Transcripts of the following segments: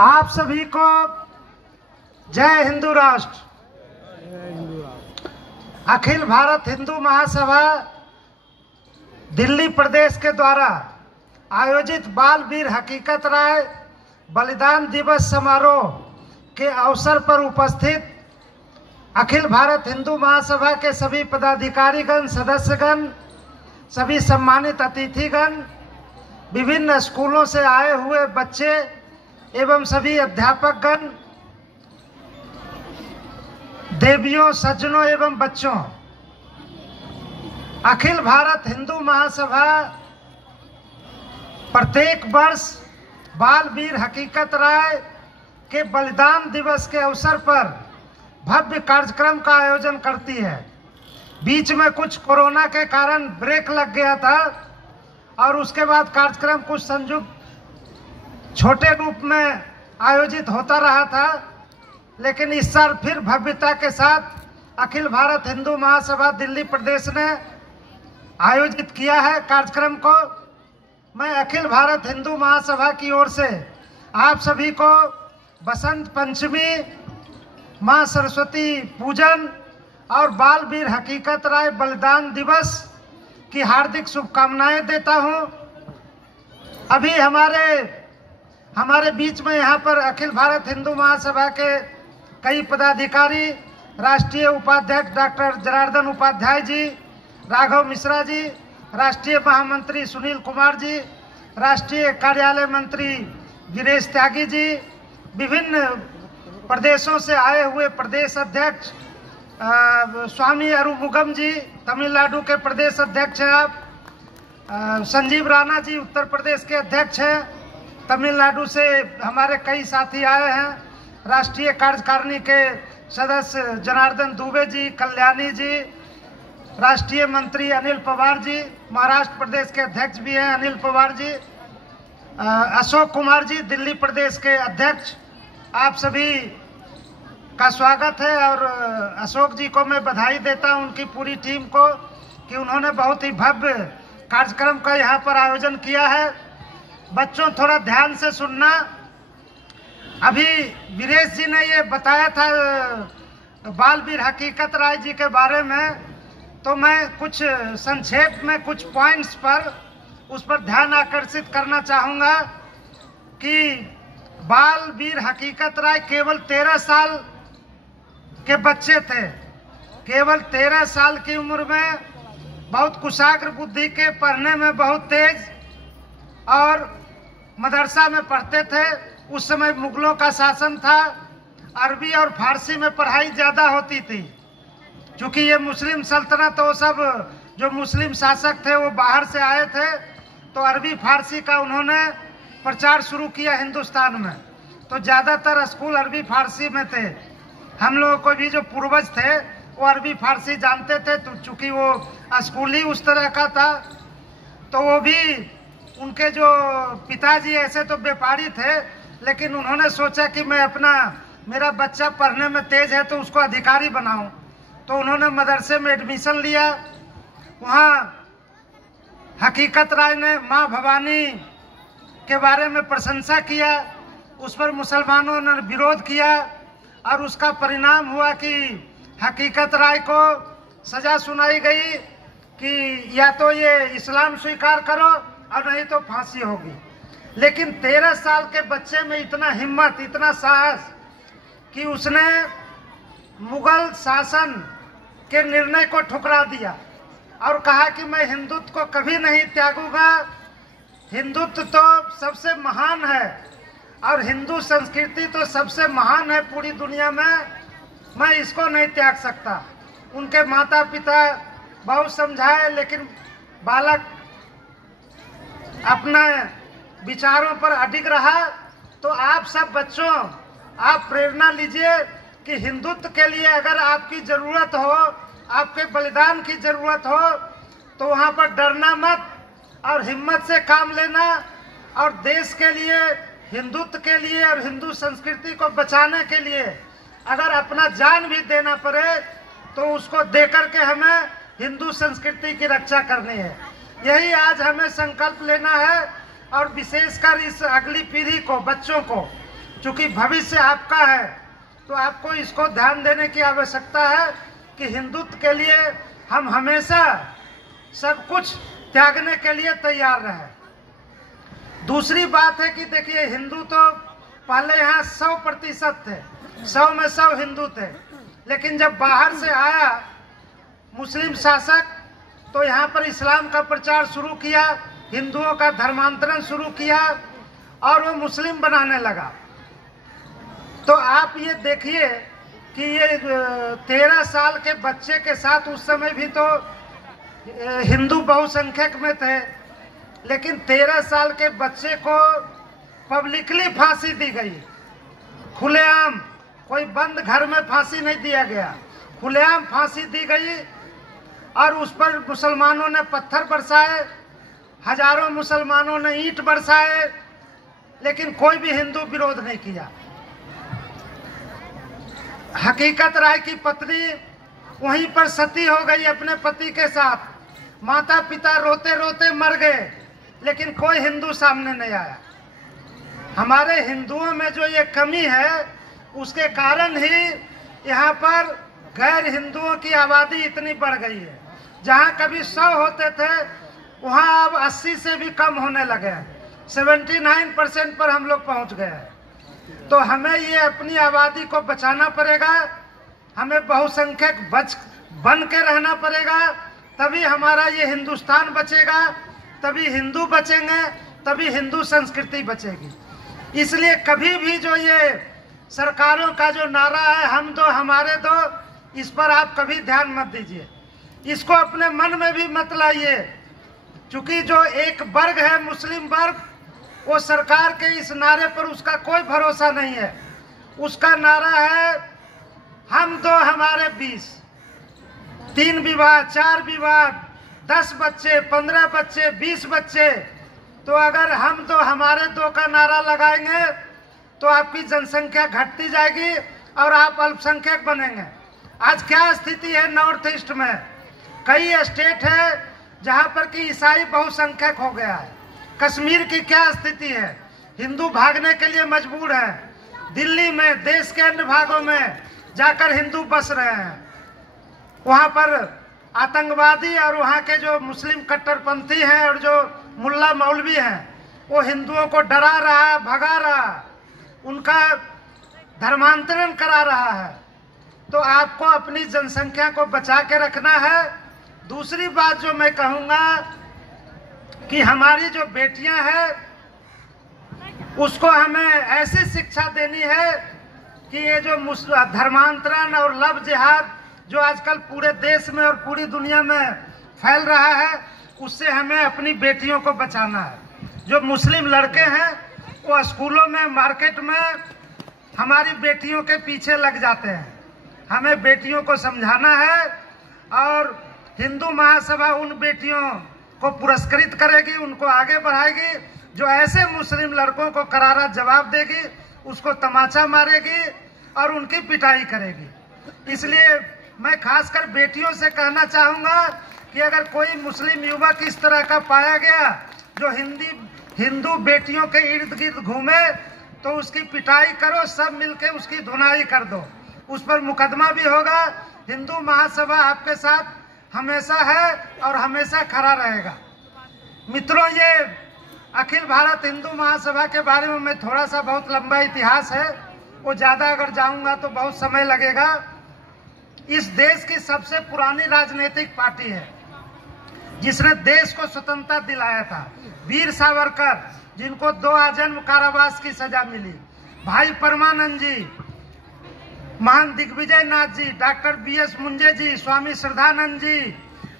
आप सभी को जय हिंदू राष्ट्र। अखिल भारत हिंदू महासभा दिल्ली प्रदेश के द्वारा आयोजित बाल वीर हकीकत राय बलिदान दिवस समारोह के अवसर पर उपस्थित अखिल भारत हिंदू महासभा के सभी पदाधिकारीगण, सदस्यगण, सभी सम्मानित अतिथिगण, विभिन्न स्कूलों से आए हुए बच्चे एवं सभी अध्यापकगण, देवियों, सज्जनों एवं बच्चों, अखिल भारत हिंदू महासभा प्रत्येक वर्ष बाल वीर हकीकत राय के बलिदान दिवस के अवसर पर भव्य कार्यक्रम का आयोजन करती है। बीच में कुछ कोरोना के कारण ब्रेक लग गया था और उसके बाद कार्यक्रम कुछ संयुक्त छोटे रूप में आयोजित होता रहा था, लेकिन इस साल फिर भव्यता के साथ अखिल भारत हिंदू महासभा दिल्ली प्रदेश ने आयोजित किया है कार्यक्रम को। मैं अखिल भारत हिंदू महासभा की ओर से आप सभी को बसंत पंचमी, मां सरस्वती पूजन और बाल वीर हकीकत राय बलिदान दिवस की हार्दिक शुभकामनाएं देता हूं। अभी हमारे बीच में यहाँ पर अखिल भारत हिंदू महासभा के कई पदाधिकारी, राष्ट्रीय उपाध्यक्ष डॉक्टर जनार्दन उपाध्याय जी, राघव मिश्रा जी, राष्ट्रीय महामंत्री सुनील कुमार जी, राष्ट्रीय कार्यालय मंत्री वीरेश त्यागी जी, विभिन्न प्रदेशों से आए हुए प्रदेश अध्यक्ष स्वामी अरुमुगम जी, तमिलनाडु के प्रदेश अध्यक्ष हैं आप, संजीव राणा जी उत्तर प्रदेश के अध्यक्ष हैं, तमिलनाडु से हमारे कई साथी आए हैं, राष्ट्रीय कार्यकारिणी के सदस्य जनार्दन दुबे जी, कल्याणी जी, राष्ट्रीय मंत्री अनिल पवार जी, महाराष्ट्र प्रदेश के अध्यक्ष भी हैं अनिल पवार जी, अशोक कुमार जी दिल्ली प्रदेश के अध्यक्ष, आप सभी का स्वागत है। और अशोक जी को मैं बधाई देता हूं, उनकी पूरी टीम को, कि उन्होंने बहुत ही भव्य कार्यक्रम का यहाँ पर आयोजन किया है। बच्चों थोड़ा ध्यान से सुनना। अभी वीरेश जी ने ये बताया था बाल वीर हकीकत राय जी के बारे में, तो मैं कुछ संक्षेप में कुछ पॉइंट्स पर उस पर ध्यान आकर्षित करना चाहूँगा कि बाल वीर हकीकत राय केवल 13 साल के बच्चे थे। केवल 13 साल की उम्र में बहुत कुशाग्र बुद्धि के, पढ़ने में बहुत तेज और मदरसा में पढ़ते थे। उस समय मुगलों का शासन था, अरबी और फारसी में पढ़ाई ज़्यादा होती थी। क्योंकि ये मुस्लिम सल्तनत, वो सब जो मुस्लिम शासक थे वो बाहर से आए थे, तो अरबी फारसी का उन्होंने प्रचार शुरू किया हिंदुस्तान में, तो ज़्यादातर स्कूल अरबी फारसी में थे। हम लोगों को भी जो पूर्वज थे वो अरबी फारसी जानते थे, तो चूँकि वो स्कूल ही उस तरह का था, तो वो भी उनके जो पिताजी ऐसे तो व्यापारी थे, लेकिन उन्होंने सोचा कि मेरा बच्चा पढ़ने में तेज है तो उसको अधिकारी बनाऊं। तो उन्होंने मदरसे में एडमिशन लिया। वहाँ हकीकत राय ने माँ भवानी के बारे में प्रशंसा किया, उस पर मुसलमानों ने विरोध किया और उसका परिणाम हुआ कि हकीकत राय को सजा सुनाई गई कि या तो ये इस्लाम स्वीकार करो और नहीं तो फांसी होगी। लेकिन 13 साल के बच्चे में इतना हिम्मत, इतना साहस कि उसने मुगल शासन के निर्णय को ठुकरा दिया और कहा कि मैं हिंदुत्व को कभी नहीं त्यागूंगा। हिंदुत्व तो सबसे महान है और हिंदू संस्कृति तो सबसे महान है पूरी दुनिया में, मैं इसको नहीं त्याग सकता। उनके माता पिता बहुत समझाए, लेकिन बालक अपने विचारों पर अडिग रहा। तो आप सब बच्चों, आप प्रेरणा लीजिए कि हिंदुत्व के लिए अगर आपकी ज़रूरत हो, आपके बलिदान की ज़रूरत हो, तो वहाँ पर डरना मत और हिम्मत से काम लेना। और देश के लिए, हिंदुत्व के लिए और हिंदू संस्कृति को बचाने के लिए अगर अपना जान भी देना पड़े तो उसको दे करके हमें हिंदू संस्कृति की रक्षा करनी है। यही आज हमें संकल्प लेना है और विशेषकर इस अगली पीढ़ी को, बच्चों को चूंकि भविष्य आपका है तो आपको इसको ध्यान देने की आवश्यकता है कि हिंदुत्व के लिए हम हमेशा सब कुछ त्यागने के लिए तैयार रहे। दूसरी बात है कि देखिए, हिंदू तो पहले यहाँ 100% थे, 100 में 100 हिंदू थे, लेकिन जब बाहर से आया मुस्लिम शासक तो यहाँ पर इस्लाम का प्रचार शुरू किया, हिंदुओं का धर्मांतरण शुरू किया और वो मुस्लिम बनाने लगा। तो आप ये देखिए कि ये 13 साल के बच्चे के साथ, उस समय भी तो हिंदू बहुसंख्यक में थे, लेकिन 13 साल के बच्चे को पब्लिकली फांसी दी गई, खुलेआम, कोई बंद घर में फांसी नहीं दिया गया, खुलेआम फांसी दी गई। और उस पर मुसलमानों ने पत्थर बरसाए, हजारों मुसलमानों ने ईंट बरसाए, लेकिन कोई भी हिंदू विरोध नहीं किया। हकीकत राय की पत्नी वहीं पर सती हो गई अपने पति के साथ, माता पिता रोते रोते मर गए, लेकिन कोई हिंदू सामने नहीं आया। हमारे हिंदुओं में जो ये कमी है, उसके कारण ही यहाँ पर गैर हिंदुओं की आबादी इतनी बढ़ गई है। जहाँ कभी 100 होते थे, वहाँ अब 80 से भी कम होने लगे हैं, 79% पर हम लोग पहुँच गए हैं। तो हमें ये अपनी आबादी को बचाना पड़ेगा, हमें बहुसंख्यक बन के रहना पड़ेगा, तभी हमारा ये हिंदुस्तान बचेगा, तभी हिंदू बचेंगे, तभी हिंदू संस्कृति बचेगी। इसलिए कभी भी जो ये सरकारों का जो नारा है, हम दो हमारे दो, इस पर आप कभी ध्यान मत दीजिए, इसको अपने मन में भी मत लाइए। चूंकि जो एक वर्ग है मुस्लिम वर्ग, वो सरकार के इस नारे पर उसका कोई भरोसा नहीं है। उसका नारा है हम दो हमारे 20, 3 विवाह, 4 विवाह, 10 बच्चे, 15 बच्चे, 20 बच्चे। तो अगर हम दो हमारे दो का नारा लगाएंगे तो आपकी जनसंख्या घटती जाएगी और आप अल्पसंख्यक बनेंगे। आज क्या स्थिति है नॉर्थ ईस्ट में, कई स्टेट है जहां पर कि ईसाई बहुसंख्यक हो गया है। कश्मीर की क्या स्थिति है, हिंदू भागने के लिए मजबूर है। दिल्ली में, देश के अन्य भागों में जाकर हिंदू बस रहे हैं। वहां पर आतंकवादी और वहां के जो मुस्लिम कट्टरपंथी हैं और जो मुल्ला मौलवी हैं, वो हिंदुओं को डरा रहा, भगा रहा, उनका धर्मांतरण करा रहा है। तो आपको अपनी जनसंख्या को बचा के रखना है। दूसरी बात जो मैं कहूँगा कि हमारी जो बेटियां हैं, उसको हमें ऐसी शिक्षा देनी है कि ये जो धर्मांतरण और लव जिहाद जो आजकल पूरे देश में और पूरी दुनिया में फैल रहा है, उससे हमें अपनी बेटियों को बचाना है। जो मुस्लिम लड़के हैं वो स्कूलों में, मार्केट में हमारी बेटियों के पीछे लग जाते हैं। हमें बेटियों को समझाना है और हिंदू महासभा उन बेटियों को पुरस्कृत करेगी, उनको आगे बढ़ाएगी। जो ऐसे मुस्लिम लड़कों को करारा जवाब देगी, उसको तमाचा मारेगी और उनकी पिटाई करेगी। इसलिए मैं खासकर बेटियों से कहना चाहूँगा कि अगर कोई मुस्लिम युवक इस तरह का पाया गया जो हिंदू बेटियों के इर्द गिर्द घूमे, तो उसकी पिटाई करो, सब मिलके उसकी धुनाई कर दो, उस पर मुकदमा भी होगा। हिंदू महासभा आपके साथ हमेशा है और हमेशा खड़ा रहेगा। मित्रों, ये अखिल भारत हिंदू महासभा के बारे में मैं थोड़ा सा, बहुत लंबा इतिहास है, वो ज़्यादा अगर जाऊंगा तो बहुत समय लगेगा। इस देश की सबसे पुरानी राजनीतिक पार्टी है जिसने देश को स्वतंत्रता दिलाया था। वीर सावरकर, जिनको 2 आजन्म कारावास की सजा मिली, भाई परमानंद जी, महान दिग्विजय नाथ जी, डॉक्टर BS मुंजे जी, स्वामी श्रद्धानंद जी,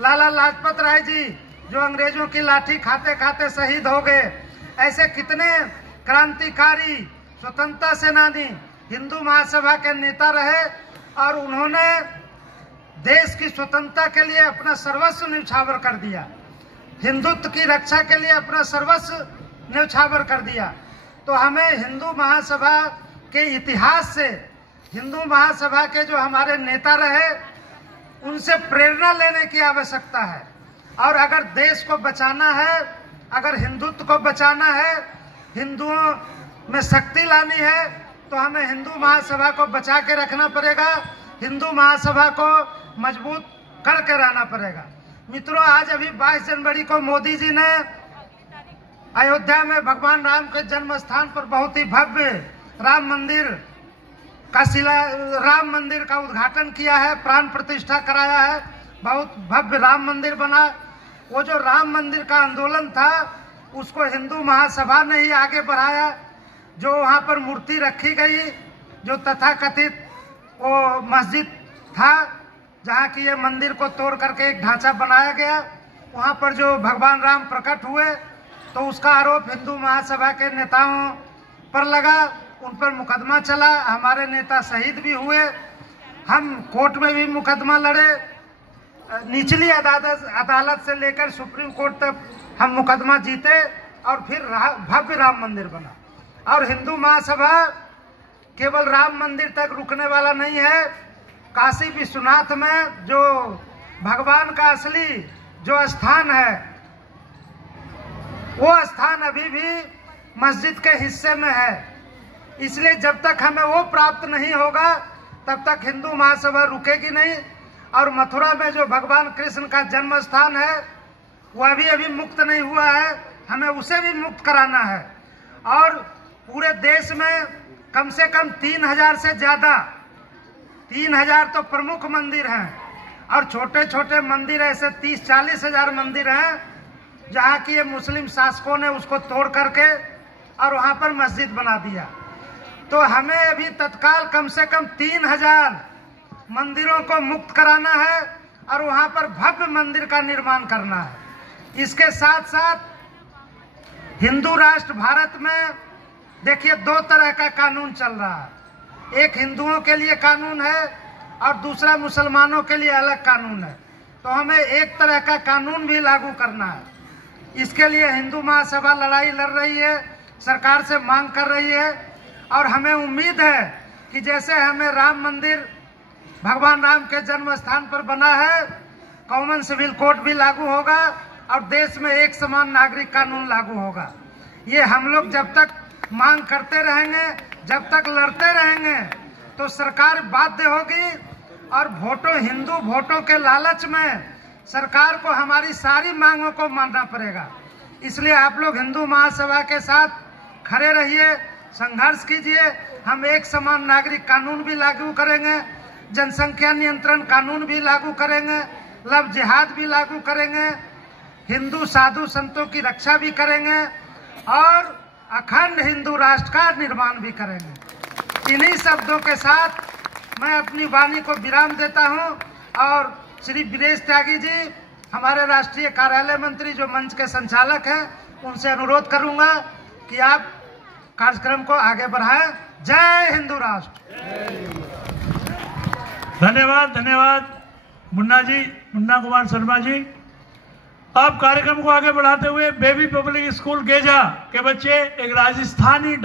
लाला लाजपत राय जी, जो अंग्रेजों की लाठी खाते खाते शहीद हो गए। ऐसे कितने क्रांतिकारी, स्वतंत्रता सेनानी हिंदू महासभा के नेता रहे और उन्होंने देश की स्वतंत्रता के लिए अपना सर्वस्व न्यौछावर कर दिया, हिंदुत्व की रक्षा के लिए अपना सर्वस्व न्यौछावर कर दिया। तो हमें हिंदू महासभा के इतिहास से, हिंदू महासभा के जो हमारे नेता रहे, उनसे प्रेरणा लेने की आवश्यकता है। और अगर देश को बचाना है, अगर हिंदुत्व को बचाना है, हिंदुओं में शक्ति लानी है, तो हमें हिंदू महासभा को बचा के रखना पड़ेगा, हिंदू महासभा को मजबूत करके रहना पड़ेगा। मित्रों, आज अभी 22 जनवरी को मोदी जी ने अयोध्या में भगवान राम के जन्म स्थान पर बहुत ही भव्य राम मंदिर का उद्घाटन किया है, प्राण प्रतिष्ठा कराया है, बहुत भव्य राम मंदिर बना। वो जो राम मंदिर का आंदोलन था उसको हिंदू महासभा ने ही आगे बढ़ाया। जो वहाँ पर मूर्ति रखी गई, जो तथाकथित वो मस्जिद था जहाँ की ये मंदिर को तोड़ करके एक ढांचा बनाया गया, वहाँ पर जो भगवान राम प्रकट हुए तो उसका आरोप हिंदू महासभा के नेताओं पर लगा, उन पर मुकदमा चला, हमारे नेता शहीद भी हुए। हम कोर्ट में भी मुकदमा लड़े, निचली अदालत से लेकर सुप्रीम कोर्ट तक हम मुकदमा जीते और फिर भव्य राम मंदिर बना। और हिंदू महासभा केवल राम मंदिर तक रुकने वाला नहीं है। काशी विश्वनाथ में जो भगवान का असली जो स्थान है, वो स्थान अभी भी मस्जिद के हिस्से में है। इसलिए जब तक हमें वो प्राप्त नहीं होगा तब तक हिंदू महासभा रुकेगी नहीं। और मथुरा में जो भगवान कृष्ण का जन्म स्थान है वह अभी मुक्त नहीं हुआ है, हमें उसे भी मुक्त कराना है। और पूरे देश में कम से कम 3000 से ज्यादा 3000 तो प्रमुख मंदिर हैं और छोटे छोटे मंदिर ऐसे 30-40 हजार मंदिर हैं जहाँ की ये मुस्लिम शासकों ने उसको तोड़ करके और वहाँ पर मस्जिद बना दिया। तो हमें अभी तत्काल कम से कम 3000 मंदिरों को मुक्त कराना है और वहाँ पर भव्य मंदिर का निर्माण करना है। इसके साथ साथ हिंदू राष्ट्र भारत में देखिए 2 तरह का कानून चल रहा है, एक हिंदुओं के लिए कानून है और दूसरा मुसलमानों के लिए अलग कानून है। तो हमें एक तरह का कानून भी लागू करना है। इसके लिए हिंदू महासभा लड़ाई लड़ रही है, सरकार से मांग कर रही है और हमें उम्मीद है कि जैसे हमें राम मंदिर भगवान राम के जन्म स्थान पर बना है, कॉमन सिविल कोड भी लागू होगा और देश में एक समान नागरिक कानून लागू होगा। ये हम लोग जब तक मांग करते रहेंगे, जब तक लड़ते रहेंगे तो सरकार बाध्य होगी और हिंदू वोटों के लालच में सरकार को हमारी सारी मांगों को मानना पड़ेगा। इसलिए आप लोग हिंदू महासभा के साथ खड़े रहिए, संघर्ष कीजिए। हम एक समान नागरिक कानून भी लागू करेंगे, जनसंख्या नियंत्रण कानून भी लागू करेंगे, लव जिहाद भी लागू करेंगे, हिंदू साधु संतों की रक्षा भी करेंगे और अखंड हिंदू राष्ट्र का निर्माण भी करेंगे। इन्हीं शब्दों के साथ मैं अपनी वाणी को विराम देता हूं और श्री वीरेश त्यागी जी, हमारे राष्ट्रीय कार्यालय मंत्री जो मंच के संचालक हैं, उनसे अनुरोध करूंगा कि आप कार्यक्रम को आगे बढ़ाएं। जय हिंदू राष्ट्र। धन्यवाद मुन्ना कुमार शर्मा जी। अब कार्यक्रम को आगे बढ़ाते हुए बेबी पब्लिक स्कूल गेजा के बच्चे एक राजस्थानी